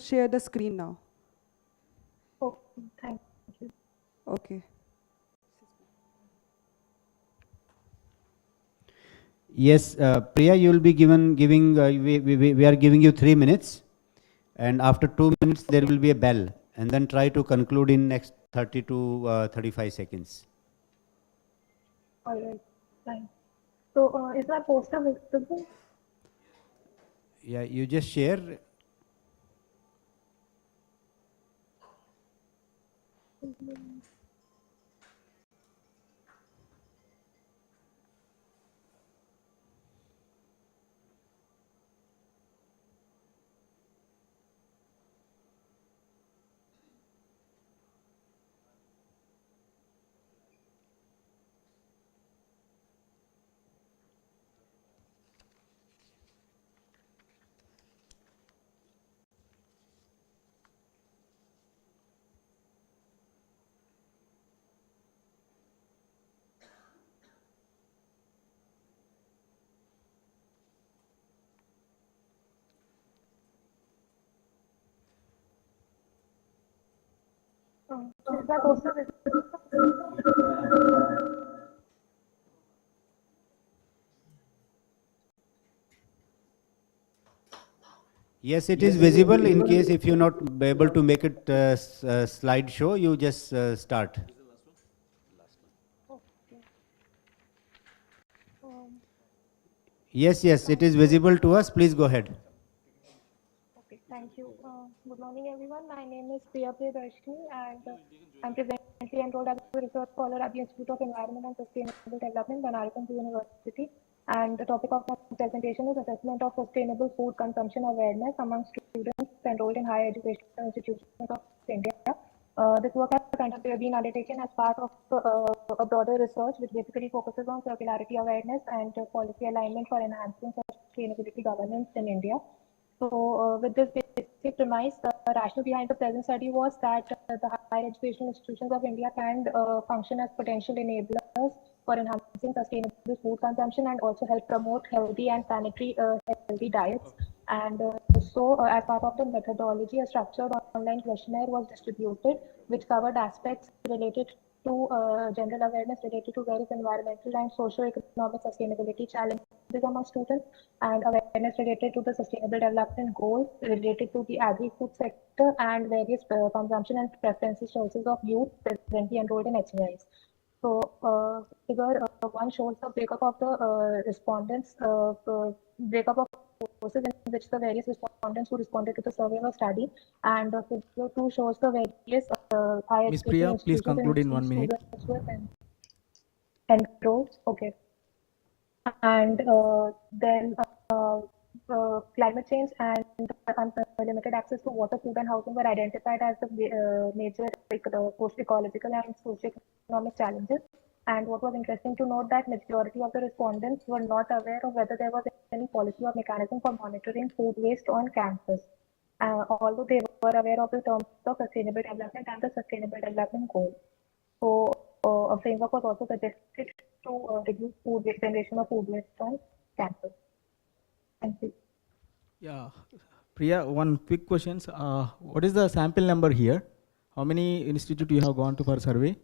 share the screen now. Okay, thank you. Okay. Yes, Priya, you will be giving. We are giving you 3 minutes, and after 2 minutes there will be a bell, and then try to conclude in next 30 to 35 seconds. All right, fine. So, is my poster visible? Yeah, you just share. Is my poster visible? Yes, it is visible. In case if you're not able to make it slideshow, you just start. Okay. Yes, yes, it is visible to us. Please go ahead. Okay, thank you. Good morning, everyone. My name is Priya Priyadarshini, and I'm presently enrolled as a research scholar at the Institute of Environment and Sustainable Development, Banaras University. And the topic of my presentation is assessment of sustainable food consumption awareness among students enrolled in higher educational institutions of India. This work has kind of been undertaken as part of a broader research which basically focuses on circularity awareness and policy alignment for enhancing sustainability governance in India. So, with this basic premise, the rationale behind the present study was that the higher educational institutions of India can function as potential enablers for enhancing sustainable food consumption and also help promote healthy and sanitary healthy diets. And as part of the methodology, a structured online questionnaire was distributed, which covered aspects related to general awareness related to various environmental and socio-economic sustainability challenges among students, and awareness related to the sustainable development goals related to the agri-food sector and various consumption and preferences choices of youth presently enrolled in HNIs. So, figure one shows the breakup of the respondents, breakup of courses in which the various respondents who responded to the survey were studied, and figure two shows the various higher Ms. educational Priya, please institutions in conclude which in the 1 minute. students were enrolled. Okay. And then climate change and limited access to water, food, and housing were identified as the major ecological and socio-economic challenges. And what was interesting to note that majority of the respondents were not aware of whether there was any policy or mechanism for monitoring food waste on campus. Although they were aware of the terms of sustainable development and the sustainable development goals. So a framework was also suggested to reduce food waste, generation of food waste on campus. Thank you. Yeah, Priya, one quick question. What is the sample number here? How many institute you have gone to for survey?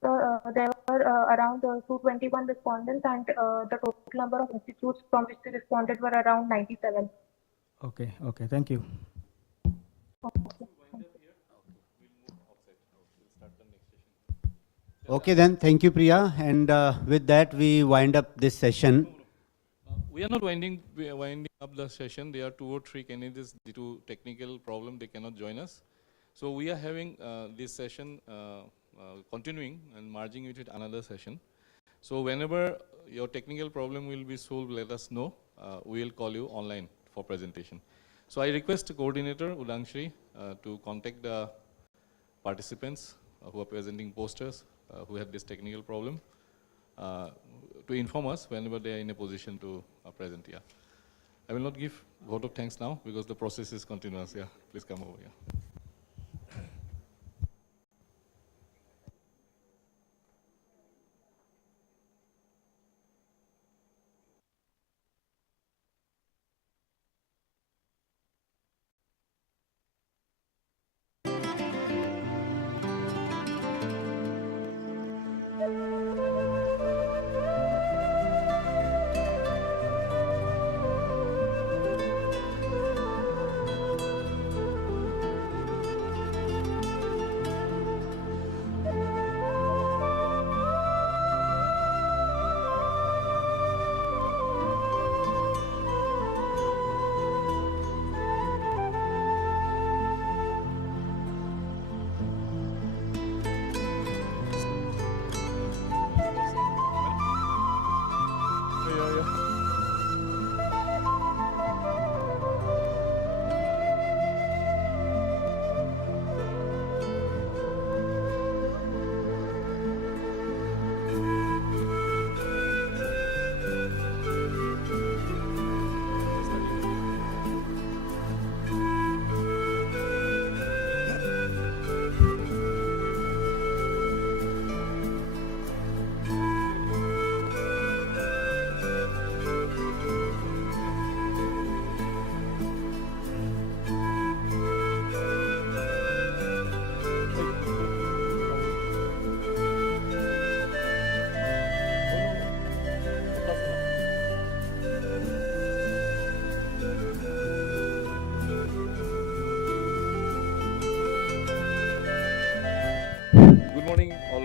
So there were around 221 respondents, and the total number of institutes from which they responded were around 97. Okay, okay, thank you. Okay. Okay, then. Thank you, Priya. And with that, we wind up this session. We are not winding up the session. There are 2 or 3 candidates due to technical problem. They cannot join us. So we are having this session continuing and merging it with another session. So whenever your technical problem will be solved, let us know. We will call you online for presentation. So I request the coordinator, Udangshri, to contact the participants who are presenting posters, who have this technical problem, to inform us whenever they are in a position to present here. I will not give vote of thanks now because the process is continuous. Yeah, please come over here.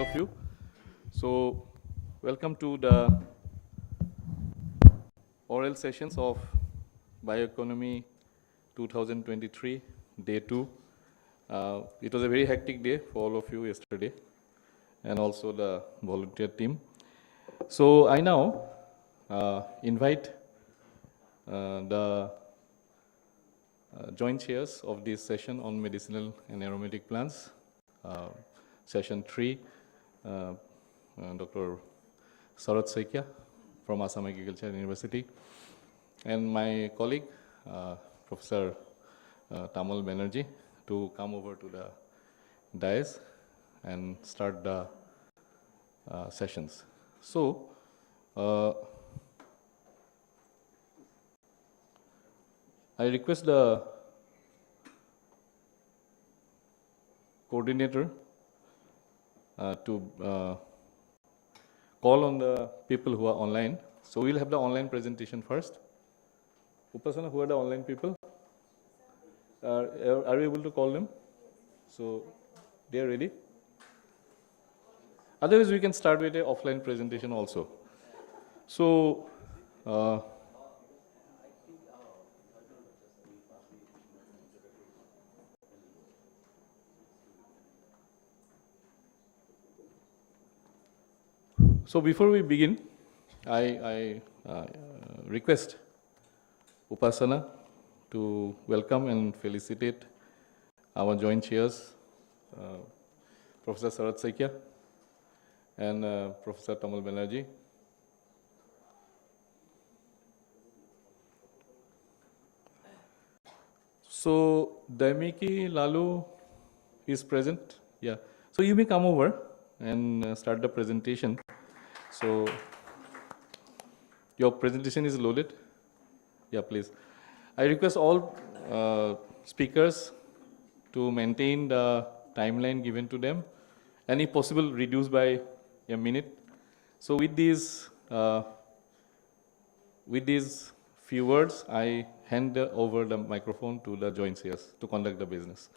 of you. So, welcome to the oral sessions of Bioeconomy 2023, day 2. It was a very hectic day for all of you yesterday, and also the volunteer team. So, I now invite the joint chairs of this session on medicinal and aromatic plants, session 3, Dr. Sarat Saikia from Assam Agriculture University, and my colleague, Professor Tamal Banerjee, to come over to the dais and start the sessions. So, I request the coordinator to call on the people who are online. So we'll have the online presentation first. Upasana, who are the online people? Are you able to call them? So they are ready? Otherwise, we can start with an offline presentation also. So, so before we begin, I request Upasana to welcome and felicitate our joint chairs, Professor Sarat Saikia and Professor Tamal Banerjee. So, Daimiki Lalu is present. Yeah. So, you may come over and start the presentation. So, your presentation is loaded. Yeah, please. I request all speakers to maintain the timeline given to them, and if possible, reduce by a minute. So, with these few words, I hand over the microphone to the joint chairs to conduct the business.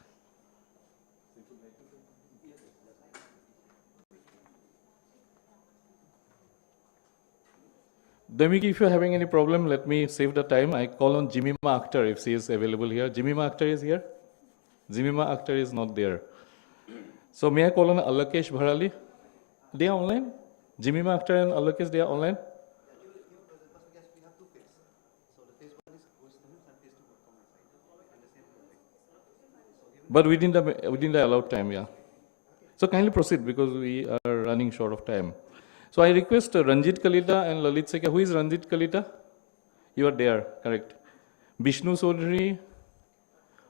Demiki, if you're having any problem, let me save the time. I call on Jimima Akhtar if she is available here. Jimima Akhtar is here? Jimima Akhtar is not there. So may I call on Alakesh Bharali? They are online? Jimima Akhtar and Alakesh, they are online? But within the allowed time, yeah. So kindly proceed because we are running short of time. So I request Ranjit Kalita and Lalit Sekia. Who is Ranjit Kalita? You are there, correct. Vishnu Sodri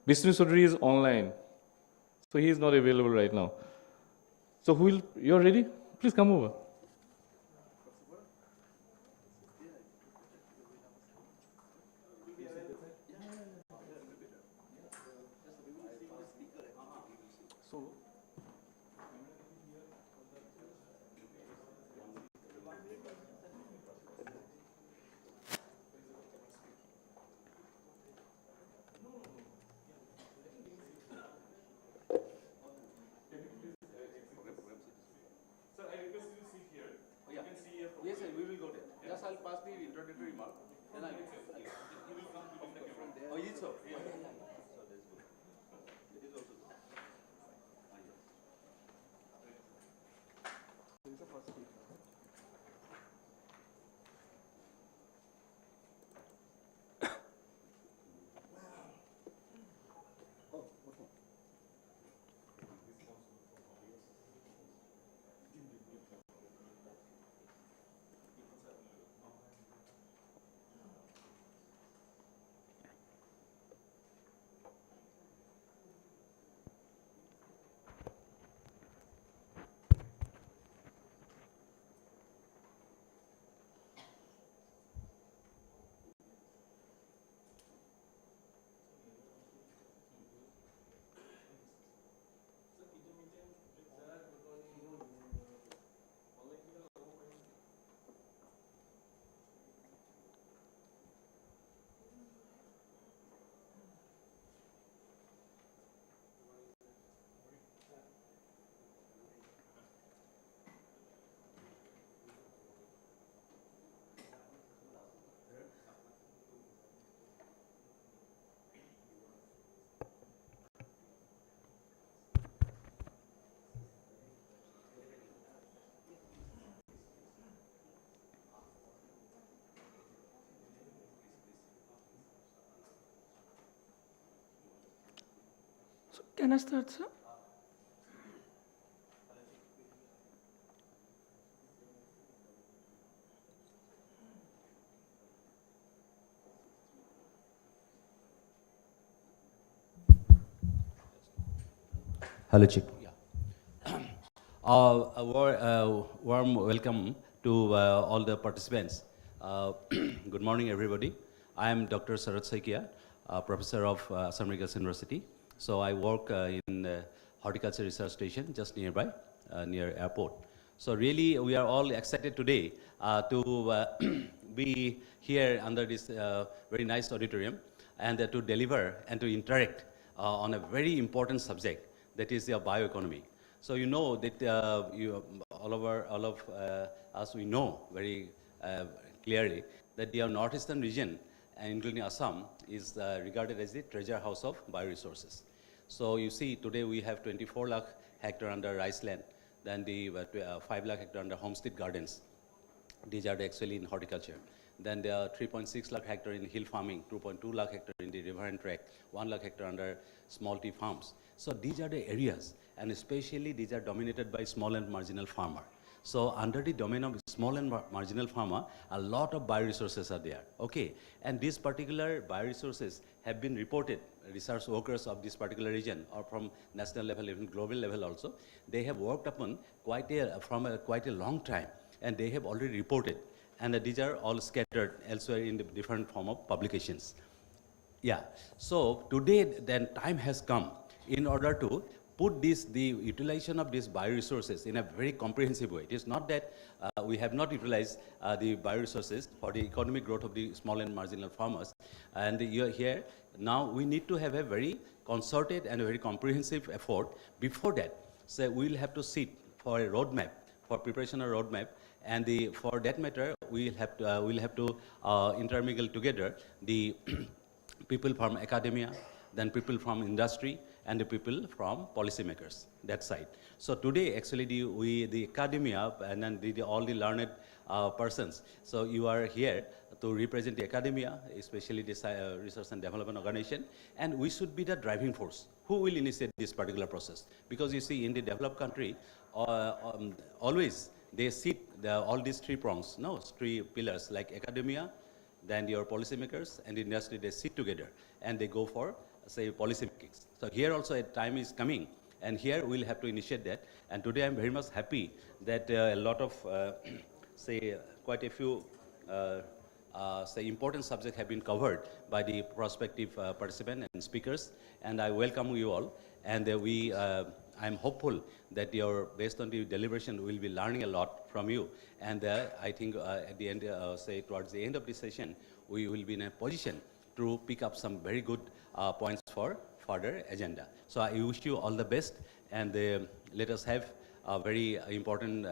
is online. So he is not available right now. So who will, you are ready? Please come over. Can I start, sir? Hello, Chick. Warm welcome to all the participants. Good morning, everybody. I am Dr. Sarat Saikia, professor of Assam Agricultural University. So I work in horticulture research station just nearby, near airport. So really, we are all excited today to be here under this very nice auditorium and to deliver and to interact on a very important subject, that is bioeconomy. So you know that all of us, we know very clearly that the northeastern region, including Assam, is regarded as the treasure house of bioresources. So you see, today we have 24 lakh hectare under rice land, then the 5 lakh hectare under homestead gardens. These are actually in horticulture. Then there are 3.6 lakh hectare in hill farming, 2.2 lakh hectare in the river and track, 1 lakh hectare under small tea farms. So these are the areas, and especially these are dominated by small and marginal farmer. So under the domain of small and marginal farmer, a lot of bioresources are there, okay? And these particular bioresources have been reported, research workers of this particular region, or from national level, even global level also, they have worked upon quite a long time, and they have already reported. And these are all scattered elsewhere in the different form of publications. Yeah, so today then time has come in order to put the utilization of these bioresources in a very comprehensive way. It is not that we have not utilized the bioresources for the economic growth of the small and marginal farmers. And here, now we need to have a very concerted and a very comprehensive effort. Before that, so we'll have to sit for a roadmap, for preparation of roadmap, and for that matter, we'll have to intermingle together the people from academia, then people from industry, and the people from policymakers, that side. So today, actually, the academia and then all the learned persons, so you are here to represent the academia, especially the research and development organization, and we should be the driving force. Who will initiate this particular process? Because you see, in the developed country, always they sit all these three prongs, no, three pillars, like academia, then your policymakers and the industry, they sit together and they go for, say, policy makings. So here also a time is coming, and here we'll have to initiate that. And today I'm very much happy that a lot of, say, quite a few, say, important subjects have been covered by the prospective participants and speakers, and I welcome you all. And I'm hopeful that based on the deliberation, we'll be learning a lot from you. And I think at the end, say, towards the end of this session, we will be in a position to pick up some very good points for further agenda. So I wish you all the best, and let us have very important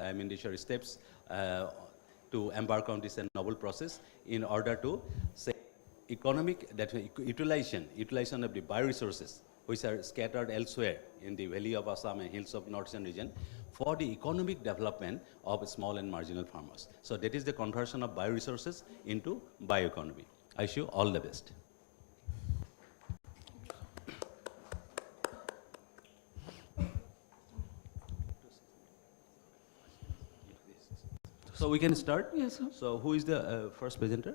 steps to embark on this novel process in order to say utilization of the bioresources which are scattered elsewhere in the valley of Assam and hills of northern region for the economic development of small and marginal farmers. So that is the conversion of bioresources into bioeconomy. I wish you all the best. So we can start? Yes, sir. So who is the first presenter?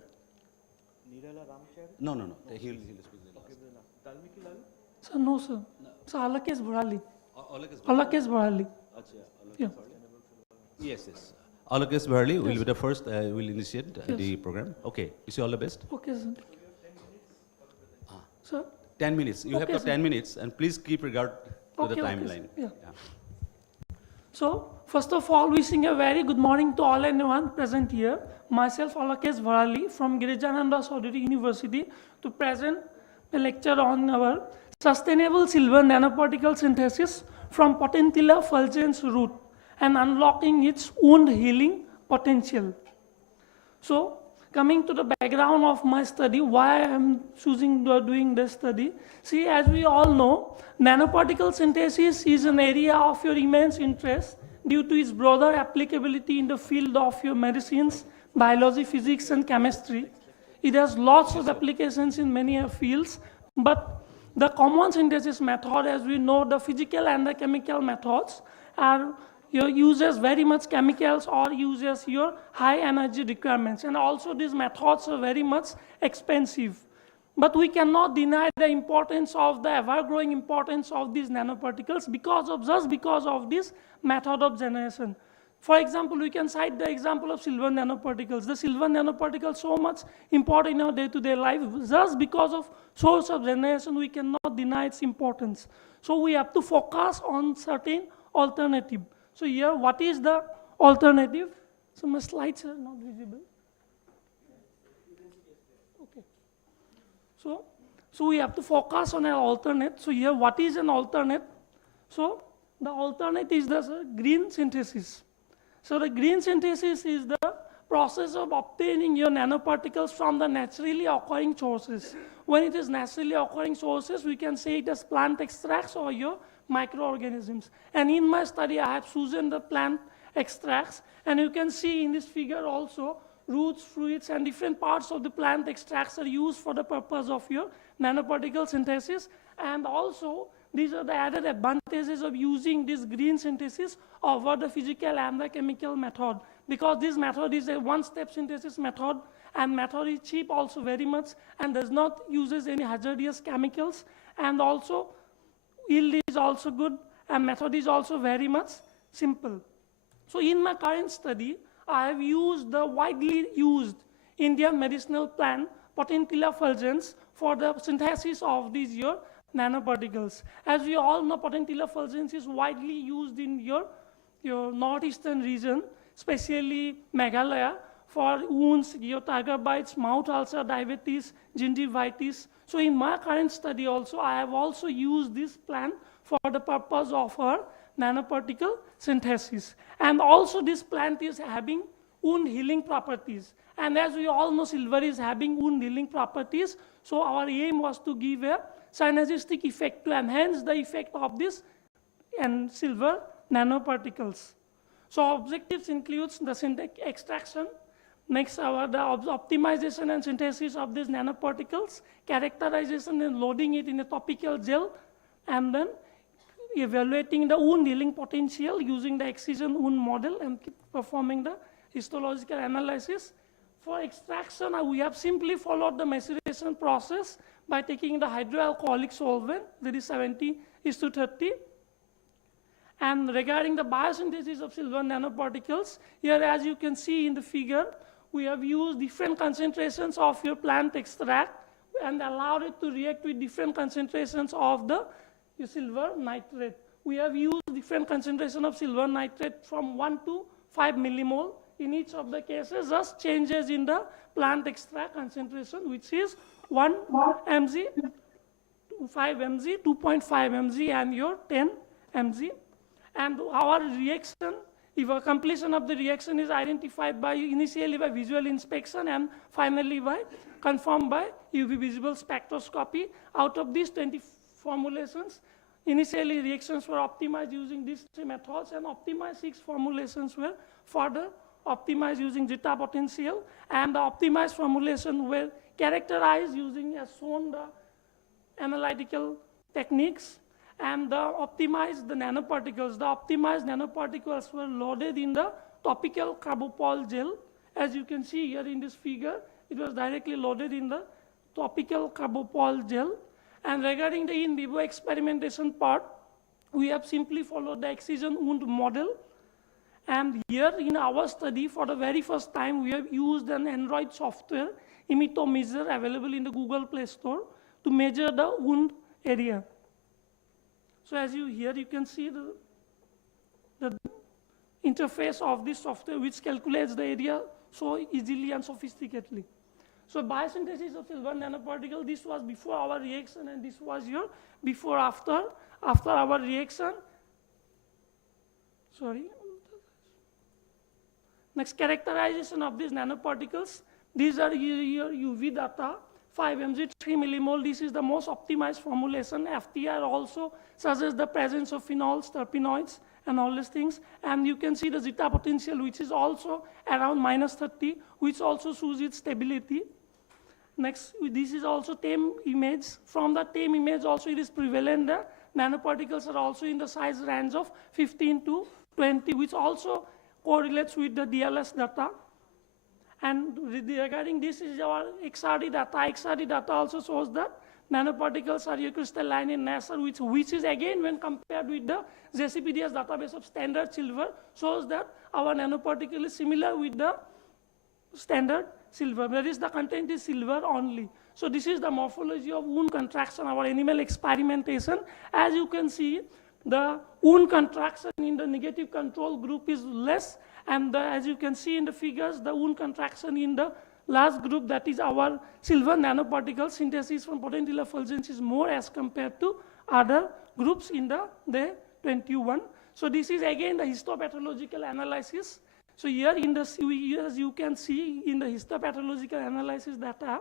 No. He'll speak the last. Sir, no, sir. Sir, Alakesh Bharali. Alakesh Bharali. Yeah. Yes. Alakesh Bharali will be the first, will initiate the program. Okay, wish you all the best. Okay, sir. Sir. 10 minutes. You have got 10 minutes, and please keep regard to the Okay, timeline. sir. Yeah. So, first of all, wishing a very good morning to all and everyone present here. Myself, Alakesh Bharali from Girijananda Chaudhary University, to present a lecture on our sustainable silver nanoparticle synthesis from Potentilla fulgens root and unlocking its wound healing potential. So, coming to the background of my study, why I am choosing doing this study. See, as we all know, nanoparticle synthesis is an area of your immense interest due to its broader applicability in the field of your medicines, biology, physics, and chemistry. It has lots of applications in many fields, but The common synthesis method, as we know, the physical and the chemical methods are uses very much chemicals or uses your high energy requirements. And also these methods are very much expensive. But we cannot deny the importance of the ever-growing importance of these nanoparticles just because of this method of generation. For example, we can cite the example of silver nanoparticles. The silver nanoparticles so much important in our day-to-day life. Just because of source of generation, we cannot deny its importance. So we have to focus on certain alternative. So here, what is the alternative? So my slides are not visible. Okay. So we have to focus on an alternate. So here, what is an alternate? So the alternate is the green synthesis. So the green synthesis is the process of obtaining your nanoparticles from the naturally occurring sources. When it is naturally occurring sources, we can say it as plant extracts or your microorganisms. And in my study, I have chosen the plant extracts. And you can see in this figure also, roots, fruits, and different parts of the plant extracts are used for the purpose of your nanoparticle synthesis. And also, these are the added advantages of using this green synthesis over the physical and the chemical method. Because this method is a one-step synthesis method, and method is cheap also very much, and does not uses any hazardous chemicals, and also yield is also good, and method is also very much simple. So in my current study, I have used the widely used Indian medicinal plant Potentilla fulgens for the synthesis of these your nanoparticles. As we all know, Potentilla fulgens is widely used in your northeastern region, especially Meghalaya, for wounds, your tiger bites, mouth ulcer, diabetes, gingivitis. So in my current study also, I have also used this plant for the purpose of our nanoparticle synthesis. And also this plant is having wound healing properties. And as we all know, silver is having wound healing properties. So our aim was to give a synergistic effect to enhance the effect of this and silver nanoparticles. So objectives includes the synthetic extraction, next the optimization and synthesis of these nanoparticles, characterization and loading it in a topical gel, and then evaluating the wound healing potential using the excision wound model and performing the histological analysis. For extraction, we have simply followed the maceration process by taking the hydroalcoholic solvent, that is 70:30. And regarding the biosynthesis of silver nanoparticles, here as you can see in the figure, we have used different concentrations of your plant extract and allowed it to react with different concentrations of the silver nitrate. We have used different concentration of silver nitrate from 1 to 5 millimole. In each of the cases, just changes in the plant extract concentration, which is 1 mg, 5 mg, 2.5 mg, and your 10 mg. And our reaction, if a completion of the reaction is identified by initially by visual inspection and finally by confirmed by UV visible spectroscopy. Out of these 20 formulations, initially reactions were optimized using these 3 methods, and optimized 6 formulations were further optimized using zeta potential, and the optimized formulation were characterized using, as shown, the analytical techniques, and optimized the nanoparticles. The optimized nanoparticles were loaded in the topical carbopol gel. As you can see here in this figure, it was directly loaded in the topical carbopol gel. And regarding the in vivo experimentation part, we have simply followed the excision wound model. And here in our study, for the very first time, we have used an Android software, Imitomeasure, available in the Google Play Store, to measure the wound area. So as here you can see the interface of this software, which calculates the area so easily and sophisticatedly. So biosynthesis of silver nanoparticle, this was before our reaction, and this was your before after our reaction. Sorry. Next, characterization of these nanoparticles. These are your UV data, 5 mg, 3 millimole. This is the most optimized formulation. FTR also suggests the presence of phenols, terpenoids, and all these things. And you can see the zeta potential, which is also around -30, which also shows its stability. Next, this is also TAME image. From the TAME image also it is prevalent that nanoparticles are also in the size range of 15 to 20, which also correlates with the DLS data. And regarding this is our XRD data. XRD data also shows that nanoparticles are crystalline in nature, which is again when compared with the JCPDS database of standard silver, shows that our nanoparticle is similar with the standard silver. That is, the content is silver only. So this is the morphology of wound contraction, our animal experimentation. As you can see, the wound contraction in the negative control group is less, and as you can see in the figures, the wound contraction in the last group, that is our silver nanoparticle synthesis from potential effulgence, is more as compared to other groups in the day 21. So this is again the histopathological analysis. So here in the, as you can see in the histopathological analysis data,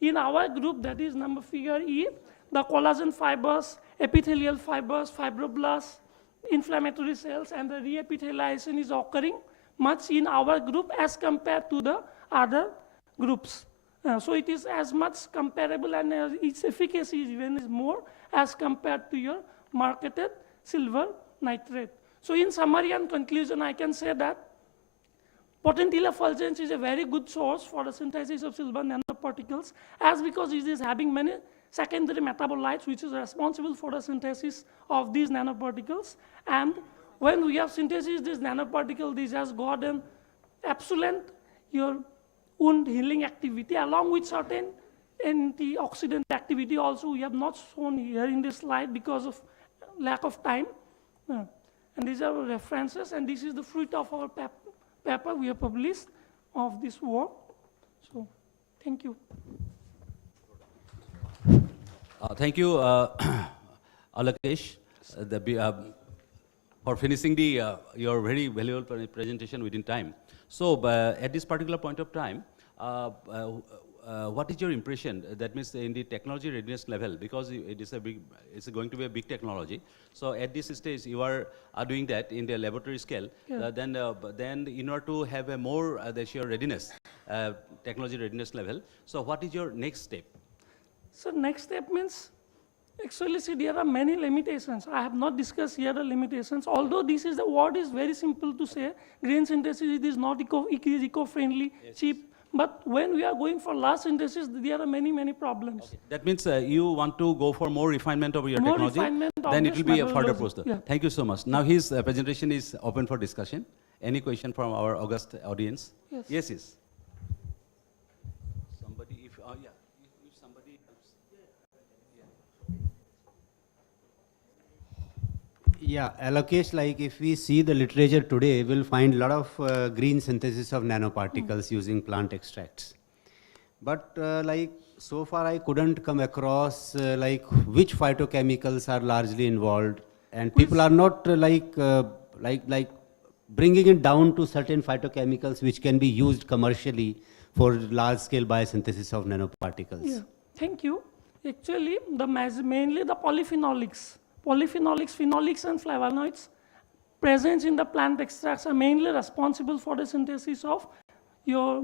in our group, that is number figure E, the collagen fibers, epithelial fibers, fibroblasts, inflammatory cells, and the reepithelialization is occurring much in our group as compared to the other groups. So it is as much comparable, and its efficacy even is more as compared to your marketed silver nitrate. So in summary and conclusion, I can say that potential effulgence is a very good source for the synthesis of silver nanoparticles, as because it is having many secondary metabolites which is responsible for the synthesis of these nanoparticles. And when we have synthesis this nanoparticle, this has got an excellent your wound healing activity along with certain antioxidant activity also. We have not shown here in this slide because of lack of time. And these are references, and this is the fruit of our paper we have published of this work. So, thank you. Thank you, Alakesh, for finishing your very valuable presentation within time. So, at this particular point of time, what is your impression? That means in the technology readiness level, because it's going to be a big technology. So, at this stage, you are doing that in the laboratory scale. Yeah. Then, in order to have a more your readiness, technology readiness level. So, what is your next step? So next step means, actually see there are many limitations. I have not discussed here the limitations, although this is the word is very simple to say, green synthesis, it is not eco-friendly, yes, cheap, but when we are going for large synthesis, there are many problems. Okay. That means you want to go for more refinement of your more technology, refinement of then it will be a further methodology. process. Yeah. Thank you so much. Now his presentation is open for discussion. Any question from our august audience? Yes. Yes. Somebody, if somebody helps. Yeah, Alokesh, like if we see the literature today, we'll find a lot of green synthesis of nanoparticles using plant extracts. But like so far I couldn't come across like which phytochemicals are largely involved, and people are not like bringing it down to certain phytochemicals which can be used commercially for large scale biosynthesis of nanoparticles. Yeah, thank you. Actually, mainly the polyphenolics, phenolics and flavonoids present in the plant extracts are mainly responsible for the synthesis of your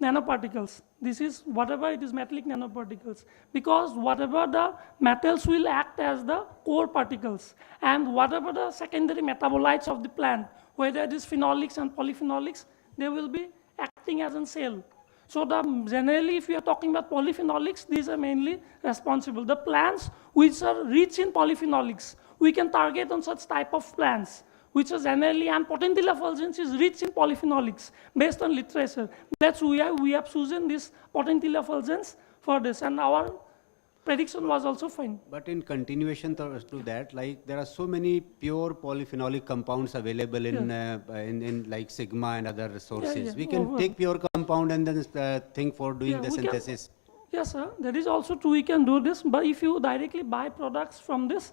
nanoparticles. This is whatever it is metallic nanoparticles, because whatever the metals will act as the core particles, and whatever the secondary metabolites of the plant, whether it is phenolics and polyphenolics, they will be acting as a cell. So generally, if we are talking about polyphenolics, these are mainly responsible. The plants which are rich in polyphenolics, we can target on such type of plants, which are generally, and potential effulgence is rich in polyphenolics based on literature. That's why we have chosen this potential effulgence for this, and our prediction was also fine. But in continuation to that, like there are so many pure polyphenolic compounds available in like Sigma and other sources. We can take pure compound and then think for doing the synthesis. Yes, sir. That is also true. We can do this, but if you directly buy products from this,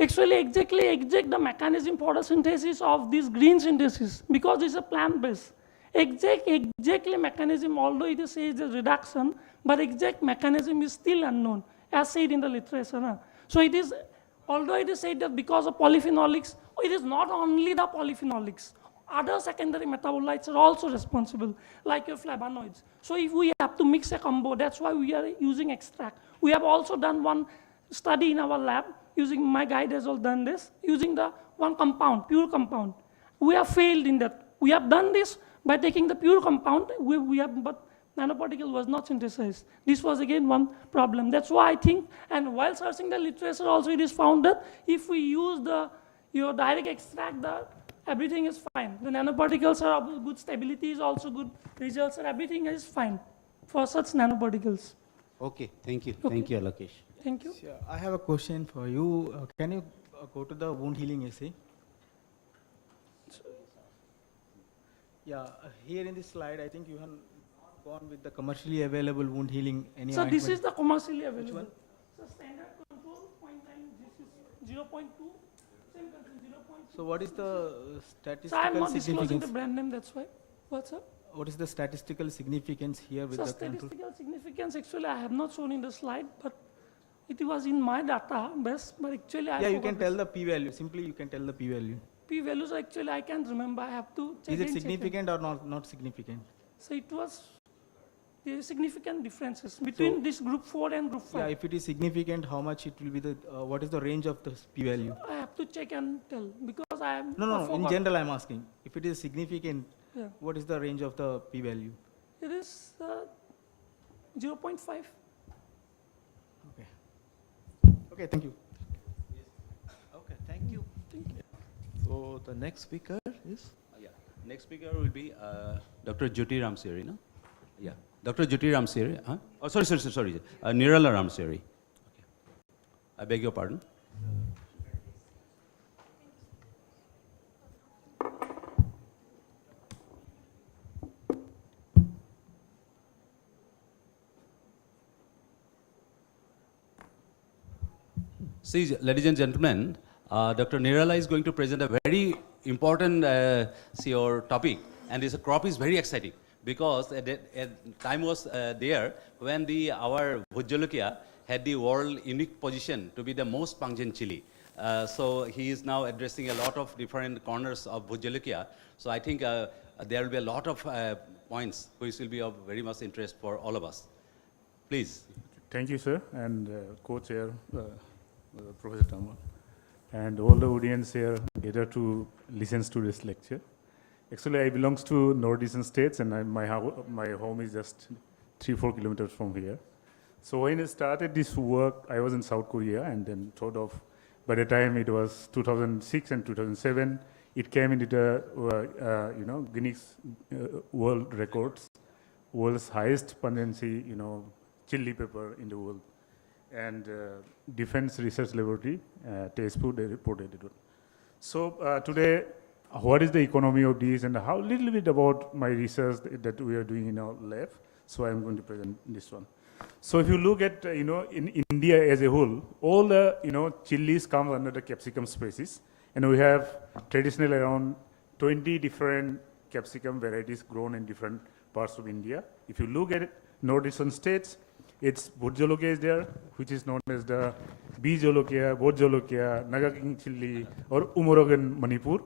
actually exact the mechanism for the synthesis of this green synthesis, because it's a plant-based. Exactly mechanism, although it is a reduction, but exact mechanism is still unknown, as said in the literature. So it is, although it is said that because of polyphenolics, it is not only the polyphenolics. Other secondary metabolites are also responsible, like your flavonoids. So if we apply have to mix a combo. That's why we are using extract. We have also done one study in our lab, using my guide has all done this, using the one compound, pure compound. We have failed in that. We have done this by taking the pure compound, but nanoparticle was not synthesized. This was again one problem. That's why I think, and while searching the literature also, it is found that if we use your direct extract, everything is fine. The nanoparticles are good, stability is also good, results and everything is fine for such nanoparticles. Okay, thank you. Okay. Thank you, Alokesh. Thank you. Yeah, I have a question for you. Can you go to the wound healing essay? Yeah, here in this slide, I think you have gone with the commercially available wound healing. Any So this ointment? is the commercially available. one? So standard control 0.9, this is 0.2, same control 0.2. So what is the So I am statistical not disclosing the significance? brand name, that's why. What's up? What is the statistical significance here with So the control? statistical significance, actually I have not shown in the slide, but it was in my data base, but actually I Yeah, you forgot can tell the p-value. Simply, you can tell the p-value. p-values, actually I can't remember, I have to check Is it and check significant or not significant? So it was, there are significant differences between this group 4 and group 5. Yeah, if it is significant, how much it will be the, what is the range of the p-value? I have to check and tell, because I am. No, I no, in forgot. general I'm asking. If it is significant, Yeah. what is the range of the p-value? It is 0.5. Okay. Okay, thank you. Okay, thank you. So the next speaker is? Yeah. Next speaker will be Dr. Jyoti Ramseri, no? Yeah. Dr. Jyoti Ramseri. Huh? Oh, sorry. Nirala Ramseri. Okay. I beg your pardon. See, ladies and gentlemen, Dr. Nirala is going to present a very important topic, and this crop is very exciting because at time was there when our Bhujolukia had the world unique position to be the most pungent chili. So he is now addressing a lot of different corners of Bhujolukia. So I think there will be a lot of points which will be of very much interest for all of us. Please. Thank you, sir, and co-chair, Professor Tama, and all the audience here either to listen to this lecture. Actually, I belongs to northeastern states, and my home is just 3-4 kilometers from here. So when I started this work, I was in South Korea, and then thought of, by the time it was 2006 and 2007, it came into the Guinness World Records, world's highest pungency, chili pepper in the world. And Defense Research Laboratory, Tezpur, they reported it. So today, what is the economy of this, and how little bit about my research that we are doing in our lab. So I'm going to present this one. So if you look at, in India as a whole, all the, chilies come under the capsicum species, and we have traditionally around 20 different capsicum varieties grown in different parts of India. If you look at it, northeastern states, it's Bhujolokia is there, which is known as the Bijolokia, Bhojolokia, Naga King chili, or Umorogan Manipur.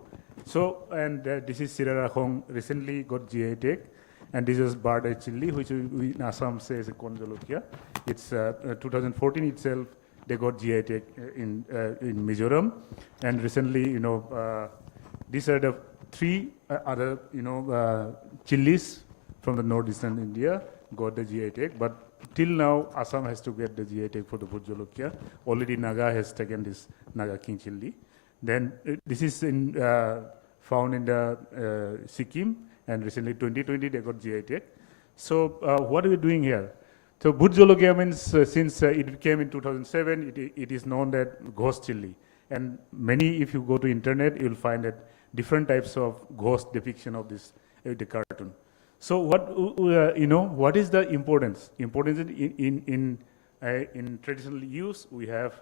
So, and this is Sirarakhong, recently got GI tag, and this is Bardai chili, which we in Assam say is a Konjolokia. It's 2014 itself, they got GI tag in Mizoram, and recently, these are the 3 other, chilies from the northeastern India got the GI tag, but till now, Assam has to get the GI tag for the Bhujolokia. Already Naga has taken this Naga King chili. Then this is found in the Sikkim, and recently 2020 they got GI tag. So what are we doing here? So Bhujolokia means since it came in 2007, it is known that ghost chili. And many, if you go to internet, you'll find that different types of ghost depiction of this the cartoon. So what is the importance? Importance in traditional use, we have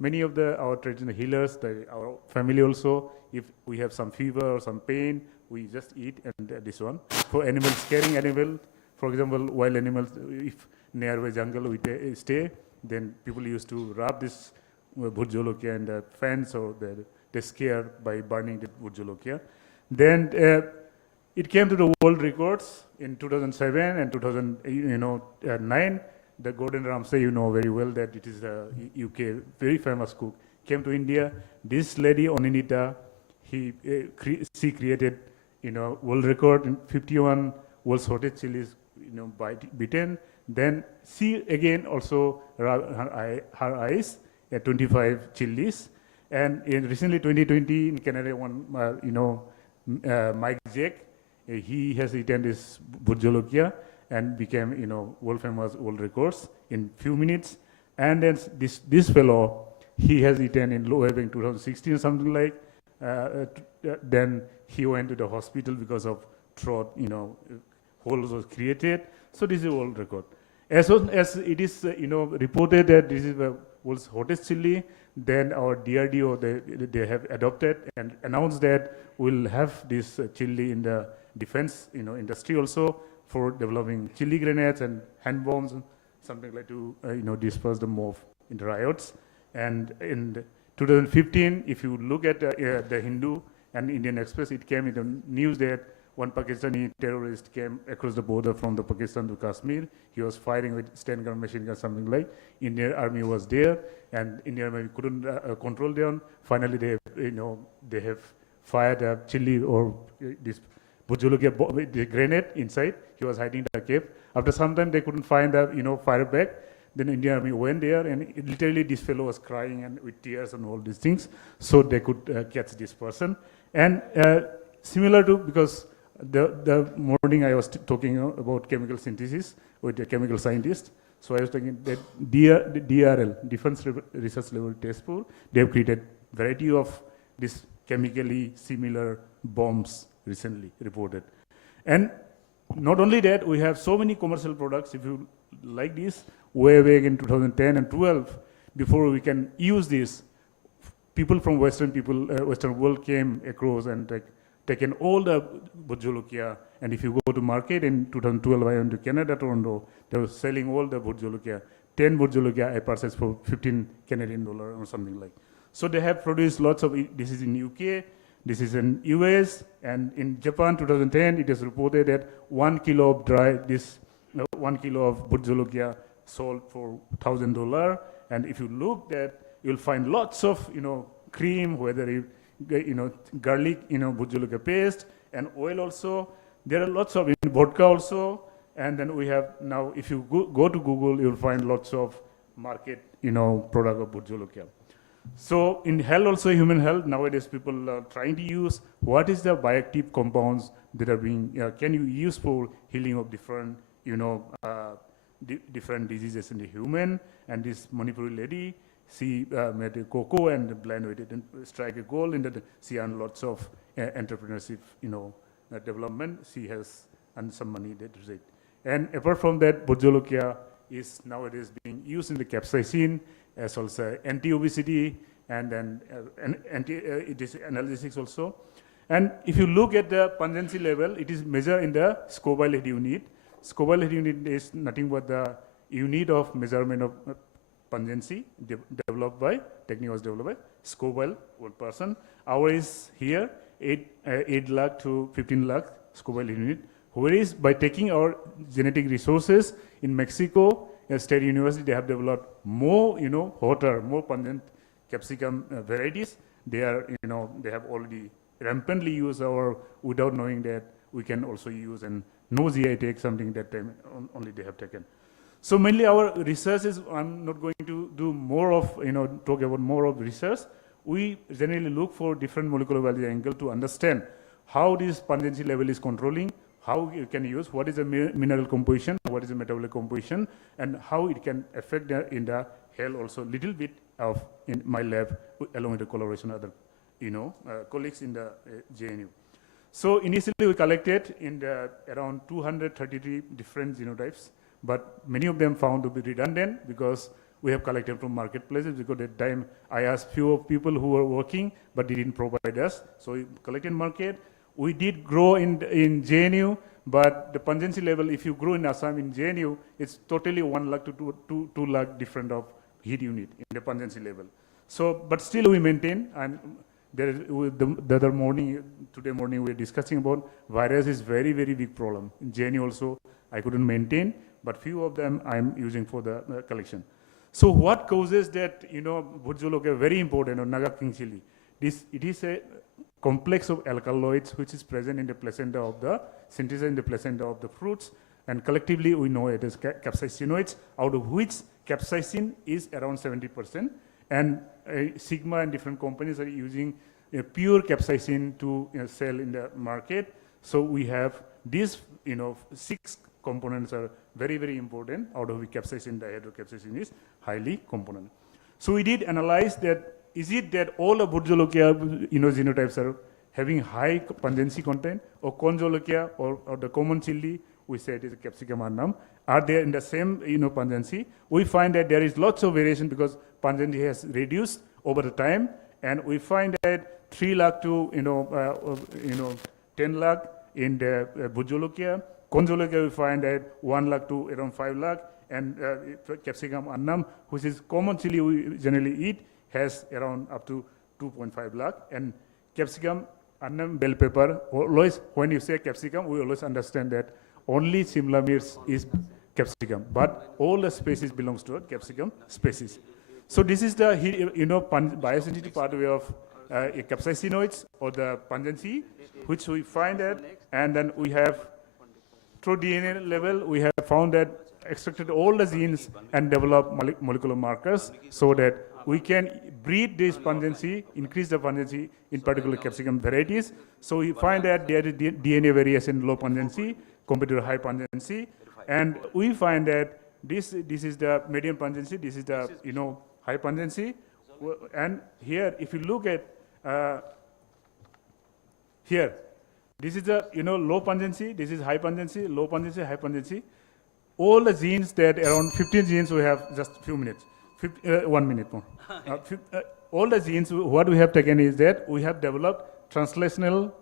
many of our traditional healers, our family also. If we have some fever or some pain, we just eat and this one. For animals, scaring animal, for example, wild animals, if nearby jungle we stay, then people used to rub this Bhujolokia and the fence, or they scare by burning the Bhujolokia. Then It came to the world records in 2007 and 2009. The Gordon Ramsay, you know very well that it is a UK very famous cook, came to India. This lady Oninita, she created, world record in 51 world's hottest chilies, by beaten. Then she again also her eyes at 25 chilies. And in recently 2020 in Canada, Mike Jack, he has eaten this Bujolokia and became, world famous world records in few minutes. And then this fellow, he has eaten in Lower Bank 2016 something like. Then he went to the hospital because of throat, holes was created. So this is a world record. As soon as it is, reported that this is the world's hottest chili, then our DRDO, they have adopted and announced that we'll have this chili in the defense, industry also for developing chili grenades and hand bombs, and something like to, disperse the mob in the riots. And in 2015, if you look at the Hindu and Indian Express, it came in the news that one Pakistani terrorist came across the border from the Pakistan to Kashmir. He was firing with stand gun, machine gun, something like. Indian army was there, and Indian army couldn't control them. Finally, they have fired a chili or this Bujulukia the grenade inside. He was hiding the cave. After some time, they couldn't find the fire back. Then Indian army went there, and literally this fellow was crying and with tears and all these things, so they could catch this person. And similar to, because the morning I was talking about chemical synthesis with a chemical scientist, so I was talking that DRL, Defense Research Level Test Pool, they have created variety of these chemically similar bombs recently reported. And not only that, we have so many commercial products. If you like this, way back in 2010 and 12, before we can use this, people from Western world came across and taken all the Bujulukia. And if you go to market in 2012, I went to Canada, Toronto, they were selling all the Bujulukia. 10 Bujulukia I purchased for 15 Canadian dollar or something like. So they have produced lots of, this is in UK, this is in US, and in Japan 2010, it is reported that 1 kilo of 1 kilo of Bujulukia sold for $1,000. And if you look at, you'll find lots of, cream, whether you, garlic, Bujulukia paste, and oil also. There are lots of, vodka also. And then we have now, if you go to Google, you'll find lots of market, product of Bujulukia. So in health also, human health, nowadays people are trying to use what is the bioactive compounds that are being, can you use for healing of different, different diseases in the human. And this Manipuri lady, she made a cocoa and blend with it and strike a goal, and that she earned lots of entrepreneurship, development. She has earned some money that is it. And apart from that, Bujulukia is nowadays being used in the capsaicin as also anti-obesity, and then it is analgesics also. And if you look at the pungency level, it is measured in the Scoville head unit. Scoville head unit is nothing but the unit of measurement of pungency developed by, technique was developed by Scoville, one person. Our is here, 8 lakh to 15 lakh Scoville unit. Whereas by taking our genetic resources in Mexico, State University, they have developed more, hotter, more pungent capsicum varieties. They are, they have already rampantly used our, without knowing that we can also use, and no GI take something that time only they have taken. So mainly our research is, I'm not going to do more of, talk about more of research. We generally look for different molecular biology angle to understand how this pungency level is controlling, how you can use, what is the mineral composition, what is the metabolic composition, and how it can affect in the health also. Little bit of in my lab, along with the collaboration of other, colleagues in the JNU. So initially we collected in around 233 different genotypes, but many of them found to be redundant because we have collected from marketplaces, because at that time I asked few of people who were working, but they didn't provide us. So we collected market. We did grow in JNU, but the pungency level, if you grow in Assam in JNU, it's totally 1 lakh to 2 lakh different of heat unit in the pungency level. So, but still we maintain, and The other morning, today morning, we were discussing about virus is very, very big problem. In JNU also, I couldn't maintain, but few of them I'm using for the collection. So what causes that, Burjolokia, very important, or Naga king chili? It is a complex of alkaloids which is present in the placenta of the, synthesized in the placenta of the fruits, and collectively we know it is capsaicinoids, out of which capsaicin is around 70%, and Sigma and different companies are using pure capsaicin to sell in the market. So we have these, 6 components are very, very important, out of which capsaicin, dihydrocapsaicin is highly component. So we did analyze that, is it that all the Burjolokia genotypes are having high pungency content, or Conjolokia or the common chili, we said is Capsicum annum, are they in the same pungency? We find that there is lots of variation because pungency has reduced over the time, and we find that 3 lakh to 10 lakh in the Burjolokia. Conjolokia we find that 1 lakh to around 5 lakh, and Capsicum annum, which is common chili we generally eat, has around up to 2.5 lakh. And Capsicum annum bell pepper, always when you say capsicum, we always understand that only Simla mirch is capsicum, but all the species belongs to a capsicum species. So this is the biosensitive pathway of capsaicinoids or the pungency, which we find that, and then we have through DNA level we have found that extracted all the genes and develop molecular markers so that we can breed this pungency, increase the pungency in particular capsicum varieties. So we find that there is DNA variation in low pungency compared to high pungency, and we find that this is the medium pungency, this is the high pungency, and here if you look at here, this is the low pungency, this is high pungency, low pungency, high pungency. All the genes that around 15 genes we have just few minutes, 1 minute more. All the genes what we have taken is that we have developed translational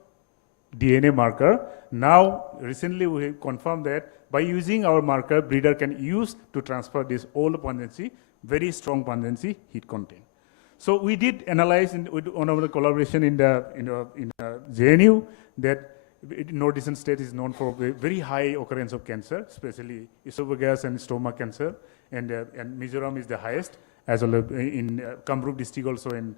DNA marker. Now recently we have confirmed that by using our marker, breeder can use to transfer this old pungency, very strong pungency heat content. So we did analyze with one of the collaboration in the JNU that northeastern state is known for very high occurrence of cancer, especially esophagus and stomach cancer, and Mizoram is the highest, as well as in Kamrup district also in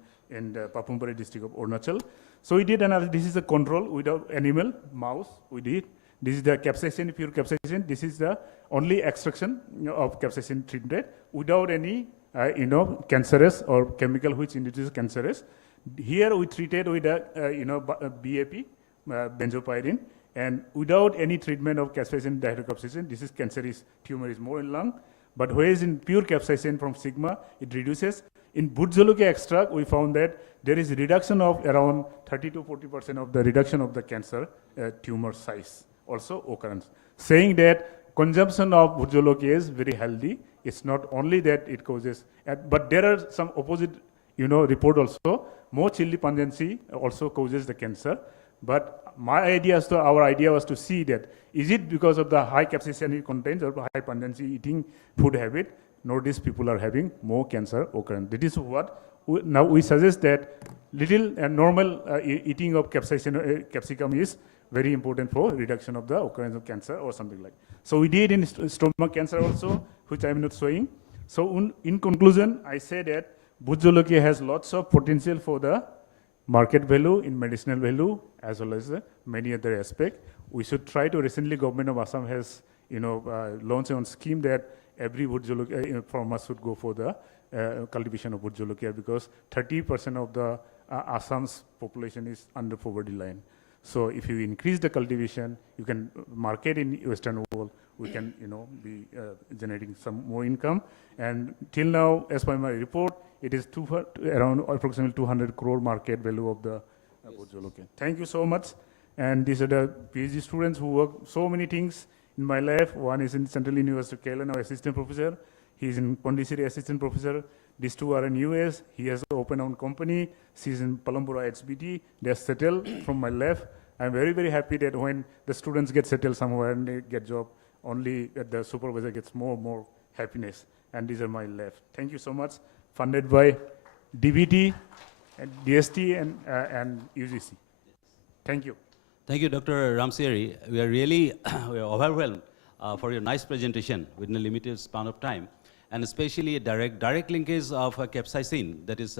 Papumpari district of Arunachal. So we did analysis. This is the control without animal, mouse. We did. This is the capsaicin, pure capsaicin. This is the only extraction of capsaicin treated without any cancerous or chemical which induces cancerous. Here we treated with a BAP, benzopyridine, and without any treatment of capsaicin dihydrocapsaicin. This is cancerous tumor is more in lung, but whereas in pure capsaicin from Sigma, it reduces. In Burjolokia extract, we found that there is a reduction of around 30 to 40% of the reduction of the cancer tumor size, also occurrence, saying that consumption of Burjolokia is very healthy. It's not only that it causes, but there are some opposite, report also. More chili pungency also causes the cancer. But my idea, our idea was to see that, is it because of the high capsaicin content or high pungency eating food habit, nowadays people are having more cancer occurrence. That is what, now we suggest that little normal eating of capsicum is very important for reduction of the occurrence of cancer or something like. So we did in stomach cancer also, which I'm not showing. So in conclusion, I say that Burjolokia has lots of potential for the market value, in medicinal value, as well as many other aspects. We should try to, recently government of Assam has launched a scheme that every Burjolokia farmer should go for the cultivation of Burjolokia, because 30% of the Assam's population is under poverty line. So if you increase the cultivation, you can market in Western world, we can be generating some more income. And till now, as per my report, it is around approximately 200 crore market value of the Burjolokia. Thank you so much. And these are the PhD students who work so many things in my lab. One is in Central University of Kerala, now assistant professor. He is in Pondicherry assistant professor. These two are in US. He has opened own company. She's in Palambura HBT. They are settled from my lab. I'm very, very happy that when the students get settled somewhere and they get job, only the supervisor gets more happiness. And these are my lab. Thank you so much. Funded by DBT DST and UGC. Thank you. Thank you, Dr. Ramseri. We are really we are overwhelmed for your nice presentation within a limited span of time, and especially a direct linkage of capsaicin, that is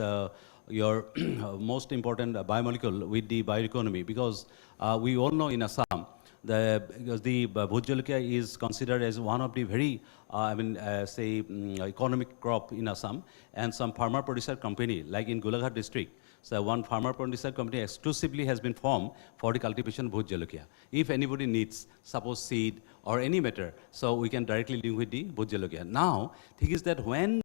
your most important biomolecule with the bioeconomy, because we all know in Assam, because the Bhut Jolokia is considered as one of the very, economic crop in Assam, and some farmer producer company, like in Golaghat district, so one farmer producer company exclusively has been formed for the cultivation of Bhut Jolokia. If anybody needs, suppose seed or any matter, so we can directly link with the Bhut Jolokia. Now, thing is that when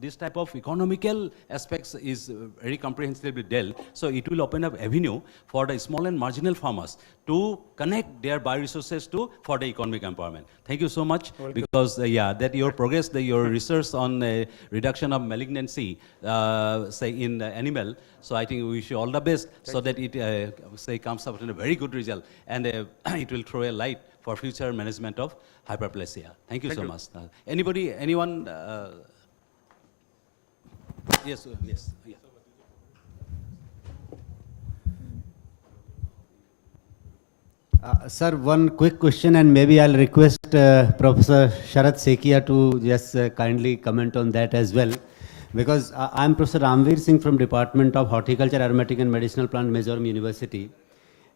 this type of economical aspects is very comprehensively dealt, so it will open up avenue for the small and marginal farmers to connect their bioresources to for the economic empowerment. Thank you so much, because that your progress, your research on reduction of malignancy, say in animal, so I think we wish you all the best, so that it comes up with a very good result, and it will throw a light for future management of hyperplasia. Thank you so much. Anybody, anyone? Yes, yes. Yeah. Sir, one quick question, and maybe I'll request Professor Sharat Sekia to just kindly comment on that as well. Because I'm Professor Ramveer Singh from Department of Horticulture, Aromatic and Medicinal Plant, Mizoram University.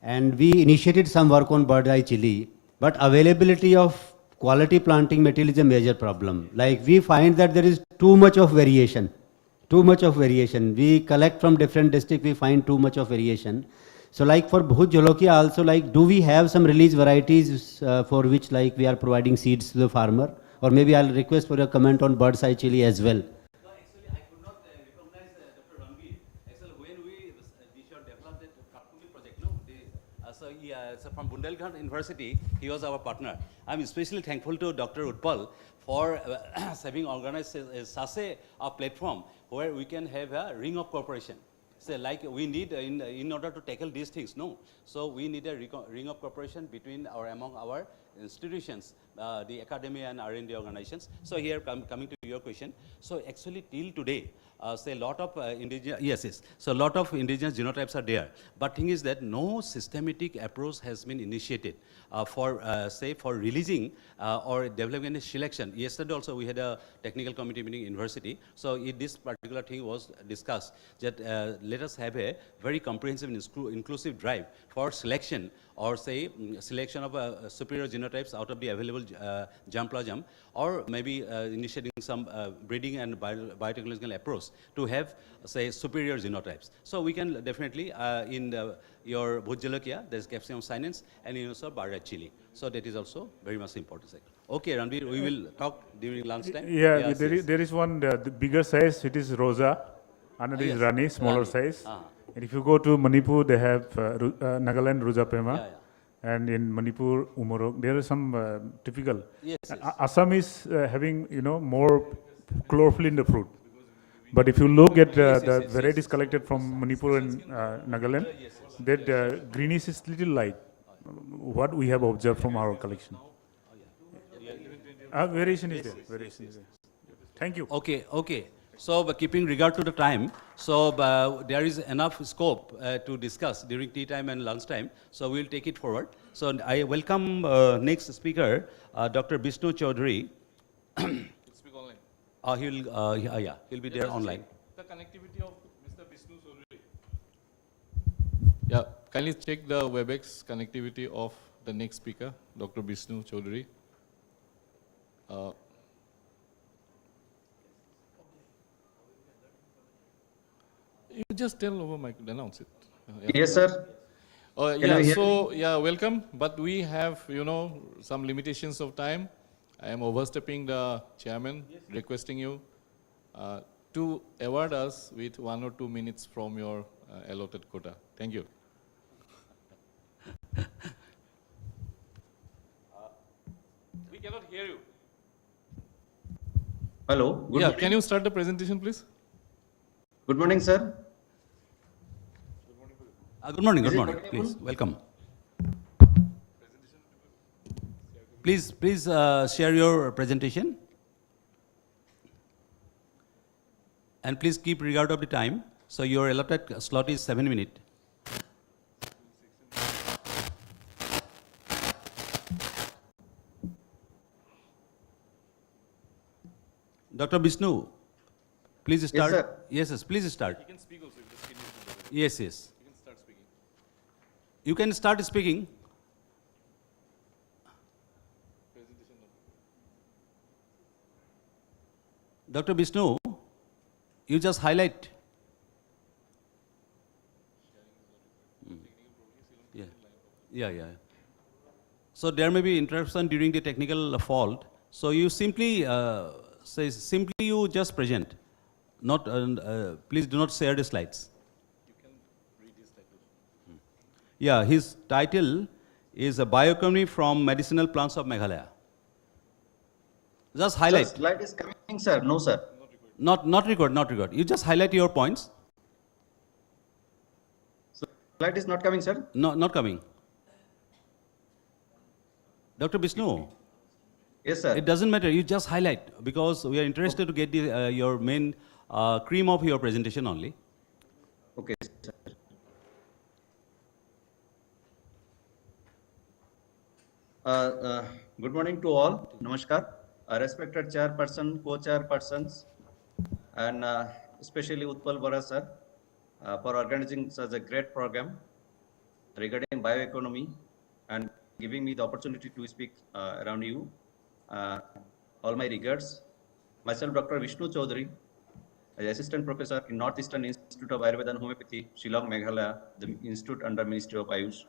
And we initiated some work on bird eye chili, but availability of quality planting material is a major problem. Like we find that there is too much of variation. We collect from different districts, we find too much of variation. So like for Bhut Jolokia also, like do we have some release varieties for which like we are providing seeds to the farmer? Or maybe I'll request for a comment on bird's eye chili as well. No, actually, I could not recognize Dr. Ranveer. Actually, when we developed that Katpuli project, no, so from Bundelkhand University, he was our partner. I'm especially thankful to Dr. Utpal for having organized such a platform where we can have a ring of cooperation. So like we need, in order to tackle these things, no. So we need a ring of cooperation between among our institutions, the academia and R&D organizations. So here coming to your question. So actually till today, say a lot of indigenous, so a lot of indigenous genotypes are there. But thing is that no systematic approach has been initiated for releasing or developing a selection. Yesterday also we had a technical committee meeting in university. So this particular thing was discussed that let us have a very comprehensive and inclusive drive for selection, or say selection of superior genotypes out of the available germplasm, or maybe initiating some breeding and biotechnological approach to have, say, superior genotypes. So we can definitely, in your Bhut Jolokia, there's Capsicum sinensis, and in also Barra chili. So that is also very much important. Okay, Ranveer, we will talk during lunchtime. Yeah, there is one, the bigger size, it is Rosa, another is Rani, smaller size. And if you go to Manipur, they have Nagaland Rujapema. And in Manipur, Umorok, there are some typical. Yes. Assam is having, more chlorophyll in the fruit. But if you look at the varieties collected from Manipur and Nagaland, that greenish is little light. What we have observed from our collection. Variation is there. Thank you. Okay. So keeping regard to the time, so there is enough scope to discuss during tea time and lunch time. So we'll take it forward. So I welcome next speaker, Dr. Vishnu Chaudhary. Speak online. He'll be there online. The connectivity of Mr. Vishnu Chaudhary. Yeah, kindly check the WebEx connectivity of the next speaker, Dr. Vishnu Chaudhary. You just tell over mic, announce it. Yes, sir. Welcome. But we have, some limitations of time. I am overstepping the chairman, requesting you to award us with 1 or 2 minutes from your allotted quota. Thank you. We cannot hear you. Hello. Good morning. Can you start the presentation, please? Good morning, sir. Good morning. Please, welcome. Please share your presentation. And please keep regard of the time. So your allotted slot is 7 minutes. Dr. Vishnu, please Yes, start. sir. Yes, yes, please start. You can speak also if the screen is not available. Yes, yes. You can start speaking. You can start speaking. Presentation not. Dr. Vishnu, you just highlight. Yeah. Yeah, yeah. So there may be interruption during the technical fault. So you simply simply you just present. Not please do not share the slides. You can read his title. Yeah, his title is a Bioeconomy from Medicinal Plants of Meghalaya. Just highlight. Sir, slide is coming, sir. No, sir. Not record. You just highlight your points. Slide is not coming, sir. No, not coming. Dr. Vishnu, Yes, sir. it doesn't matter. You just highlight because we are interested to get the, your main cream of your presentation only. Okay, sir. Good morning to all. Namaskar. Respected chairperson, co-chairpersons, and especially Utpal Bora sir for organizing such a great program regarding bioeconomy and giving me the opportunity to speak around you. All my regards. Myself, Dr. Vishnu Chaudhary, Assistant Professor in Northeastern Institute of Ayurveda and Homeopathy, Shillong, Meghalaya, the institute under Ministry of Ayush.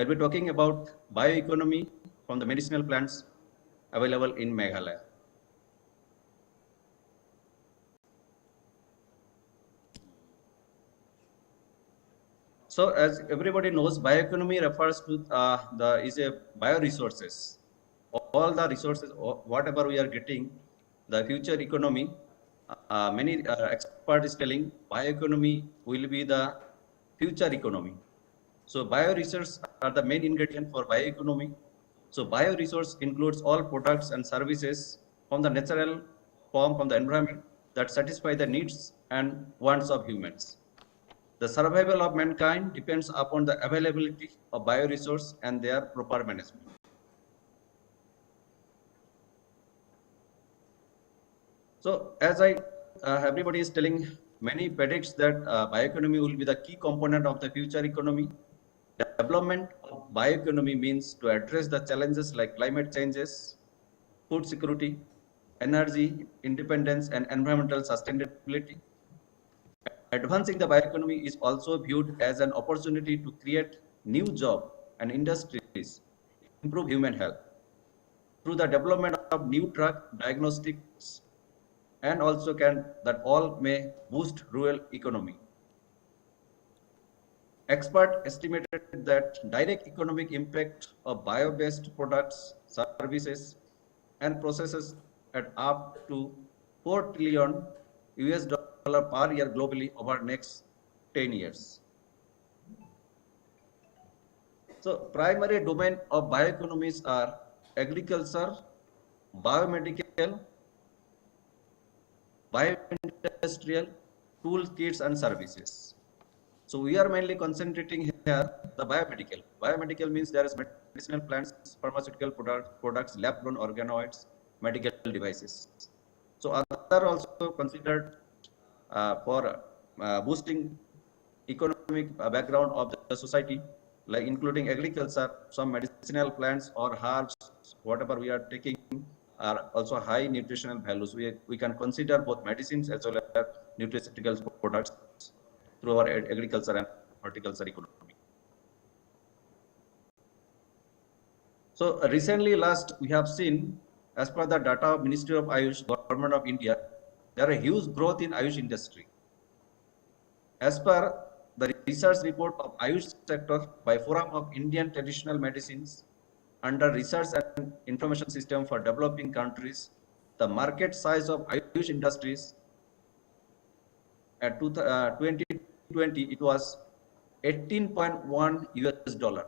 I'll be talking about bioeconomy from the medicinal plants available in Meghalaya. So as everybody knows, bioeconomy refers to is a bioresources. All the resources, whatever we are getting, the future economy, many experts is telling bioeconomy will be the future economy. So bioresources are the main ingredient for bioeconomy. So bioresource includes all products and services from the natural form, from the environment that satisfy the needs and wants of humans. The survival of mankind depends upon the availability of bioresource and their proper management. So as everybody is telling, many predicts that bioeconomy will be the key component of the future economy. Development of bioeconomy means to address the challenges like climate changes, food security, energy independence, and environmental sustainability. Advancing the bioeconomy is also viewed as an opportunity to create new jobs and industries, improve human health through the development of new drug diagnostics, and also that all may boost rural economy. Expert estimated that direct economic impact of bio-based products, services, and processes at up to 4 trillion US dollar per year globally over next 10 years. So primary domain of bioeconomies are agriculture, biomedical, bioindustrial, tools, kits, and services. So we are mainly concentrating here the biomedical. Biomedical means there is medicinal plants, pharmaceutical products, lab-grown organoids, medical devices. So other also considered for boosting economic background of the society, like including agriculture, some medicinal plants or herbs, whatever we are taking are also high nutritional values. We can consider both medicines as well as nutraceutical products through our agriculture and horticulture economy. So recently last we have seen, as per the data of Ministry of Ayush, Government of India, there are a huge growth in Ayush industry. As per the research report of Ayush sector by Forum of Indian Traditional Medicines under Research and Information System for Developing Countries, the market size of Ayush industries at 2020 it was 18.1 US dollar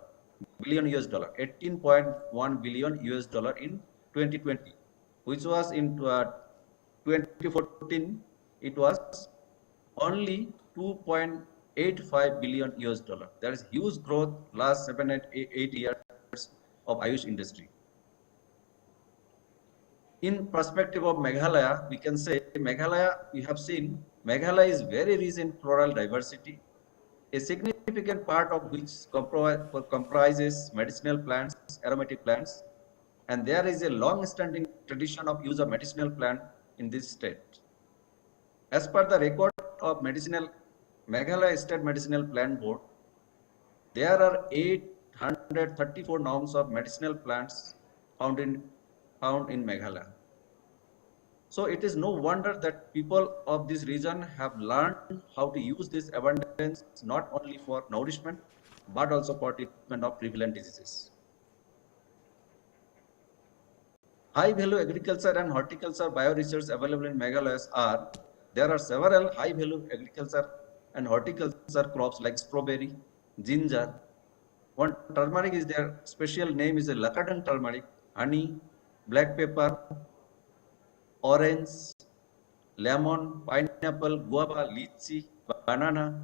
billion US dollar 18.1 billion US dollar in 2020, which was in 2014 it was only 2.85 billion US dollar. There is huge growth last 7 and 8 years of Ayush industry. In perspective of Meghalaya, we can say Meghalaya, we have seen Meghalaya is very rich in floral diversity, a significant part of which comprises medicinal plants, aromatic plants, and there is a long-standing tradition of use of medicinal plant in this state. As per the record of Meghalaya State Medicinal Plant Board, there are 834 norms of medicinal plants found in Meghalaya. So it is no wonder that people of this region have learned how to use this abundance not only for nourishment, but also for treatment of prevalent diseases. High value agriculture and horticulture bioresearch available in Meghalaya are, there are several high value agriculture and horticulture crops like strawberry, ginger. One turmeric is their special name is a Lakadan turmeric, honey, black pepper, orange, lemon, pineapple, guava, lychee, banana,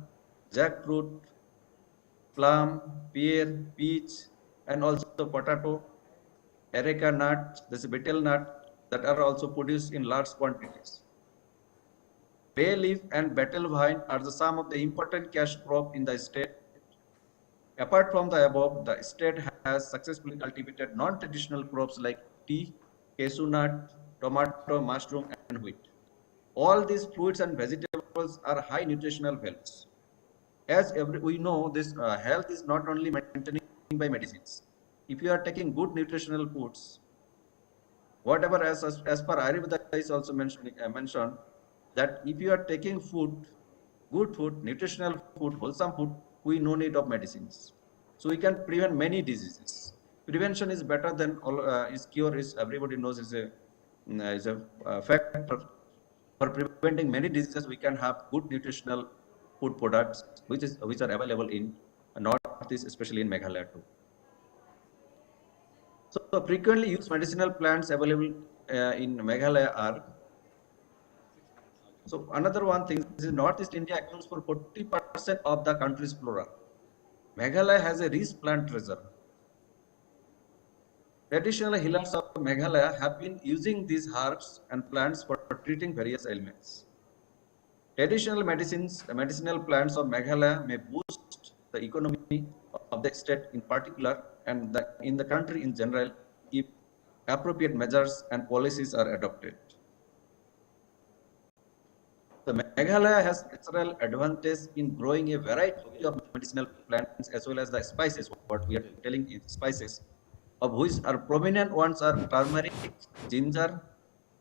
jackfruit, plum, pear, peach, and also potato, areca nut, this betel nut that are also produced in large quantities. Bay leaf and betel vine are some of the important cash crop in the state. Apart from the above, the state has successfully cultivated non-traditional crops like tea, cashew nut, tomato, mushroom, and wheat. All these fruits and vegetables are high nutritional values. As we know, this health is not only maintained by medicines. If you are taking good nutritional foods, whatever as per Ayurveda is also mentioned that if you are taking food, good food, nutritional food, wholesome food, we no need of medicines. So we can prevent many diseases. Prevention is better than is cure. Is everybody knows is a factor. For preventing many diseases, we can have good nutritional food products, which are available in Northeast, especially in Meghalaya too. So frequently used medicinal plants available in Meghalaya are. So another one thing is Northeast India accounts for 40% of the country's flora. Meghalaya has a rich plant treasure. Traditional healers of Meghalaya have been using these herbs and plants for treating various ailments. Traditional medicinal plants of Meghalaya may boost the economy of the state in particular and in the country in general if appropriate measures and policies are adopted. The Meghalaya has natural advantage in growing a variety of medicinal plants as well as the spices, what we are telling is spices, of which are prominent ones are turmeric, ginger,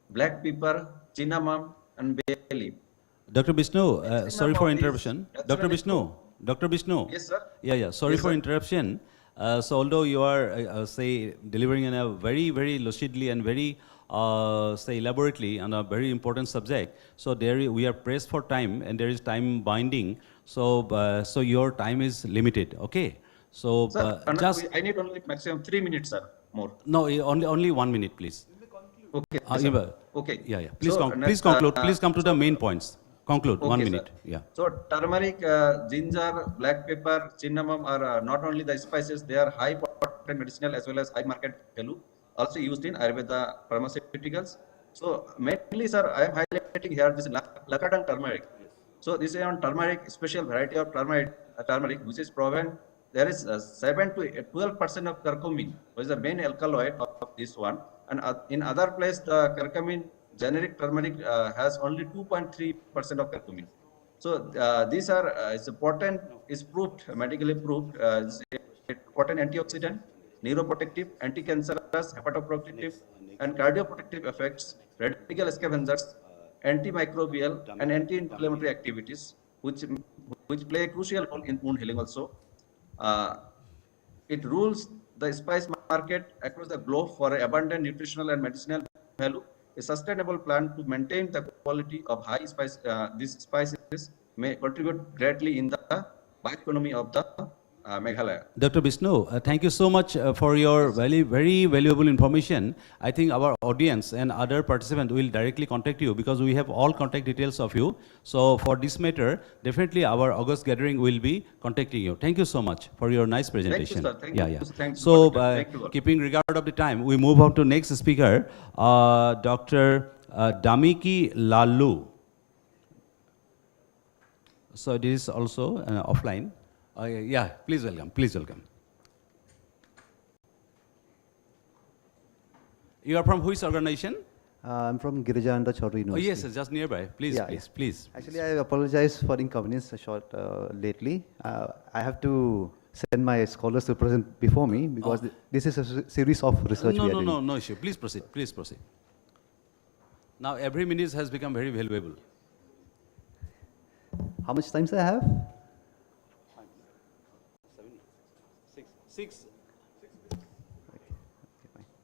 black pepper, cinnamon, and bay leaf. Dr. Vishnu, sorry for of these interruption. Dr. Vishnu, Dr. Vishnu. Yes, sir. Yeah. Sorry Yes, for sir. interruption. So although you are, say, delivering in a very, very lucidly and very, say, elaborately on a very important subject, so we are pressed for time and there is time binding. So, so your time is limited. Okay. So Sir, just I need only maximum 3 minutes, sir. More. no, only 1 minute, please. Okay. Sir. Okay. Yeah. Please, So, please conclude. Please come to the main points. Conclude. Okay, 1 sir. minute. Yeah. So turmeric, ginger, black pepper, cinnamon are not only the spices, they are high potent medicinal as well as high market value, also used in Ayurveda pharmaceuticals. So mainly, sir, I am highlighting here this Lakadan turmeric. So this is on turmeric, special variety of turmeric, which is proven there is 7 to 12% of curcumin, which is the main alkaloid of this one. And in other place, the curcumin generic turmeric has only 2.3% of curcumin. So these are it's important, is proved, medically proved, it's a potent antioxidant, neuroprotective, anti-cancerous, hepatoprotective, and cardioprotective effects, radical scavengers, antimicrobial, and anti-inflammatory activities, which play a crucial role in wound healing also. It rules the spice market across the globe for abundant nutritional and medicinal value. A sustainable plan to maintain the quality of high spice, these spices may contribute greatly in the bioeconomy of the Meghalaya. Dr. Vishnu, thank you so much for your very valuable information. I think our audience and other participants will directly contact you because we have all contact details of you. So for this matter, definitely our August gathering will be contacting you. Thank you so much for your nice presentation. Thank you, sir. Thank yeah, you. yeah. Thanks So for that. Thank you all. keeping regard of the time, we move on to next speaker, Dr. Damiki Lalu. So this is also offline. Yeah, please welcome, please welcome. You are from which organization? I'm from Girijananda Chaudhary Oh University. yes, just nearby. Please, Yeah, please, yeah. please. Actually, I apologize for inconvenience lately. I have to send my scholars to present before me because this is a series of research we are doing. No issue. Please proceed, please proceed. Now every minute has become very valuable. How much time I have?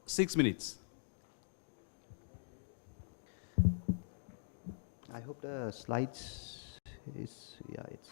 6 minutes. I hope the slides is, yeah, it's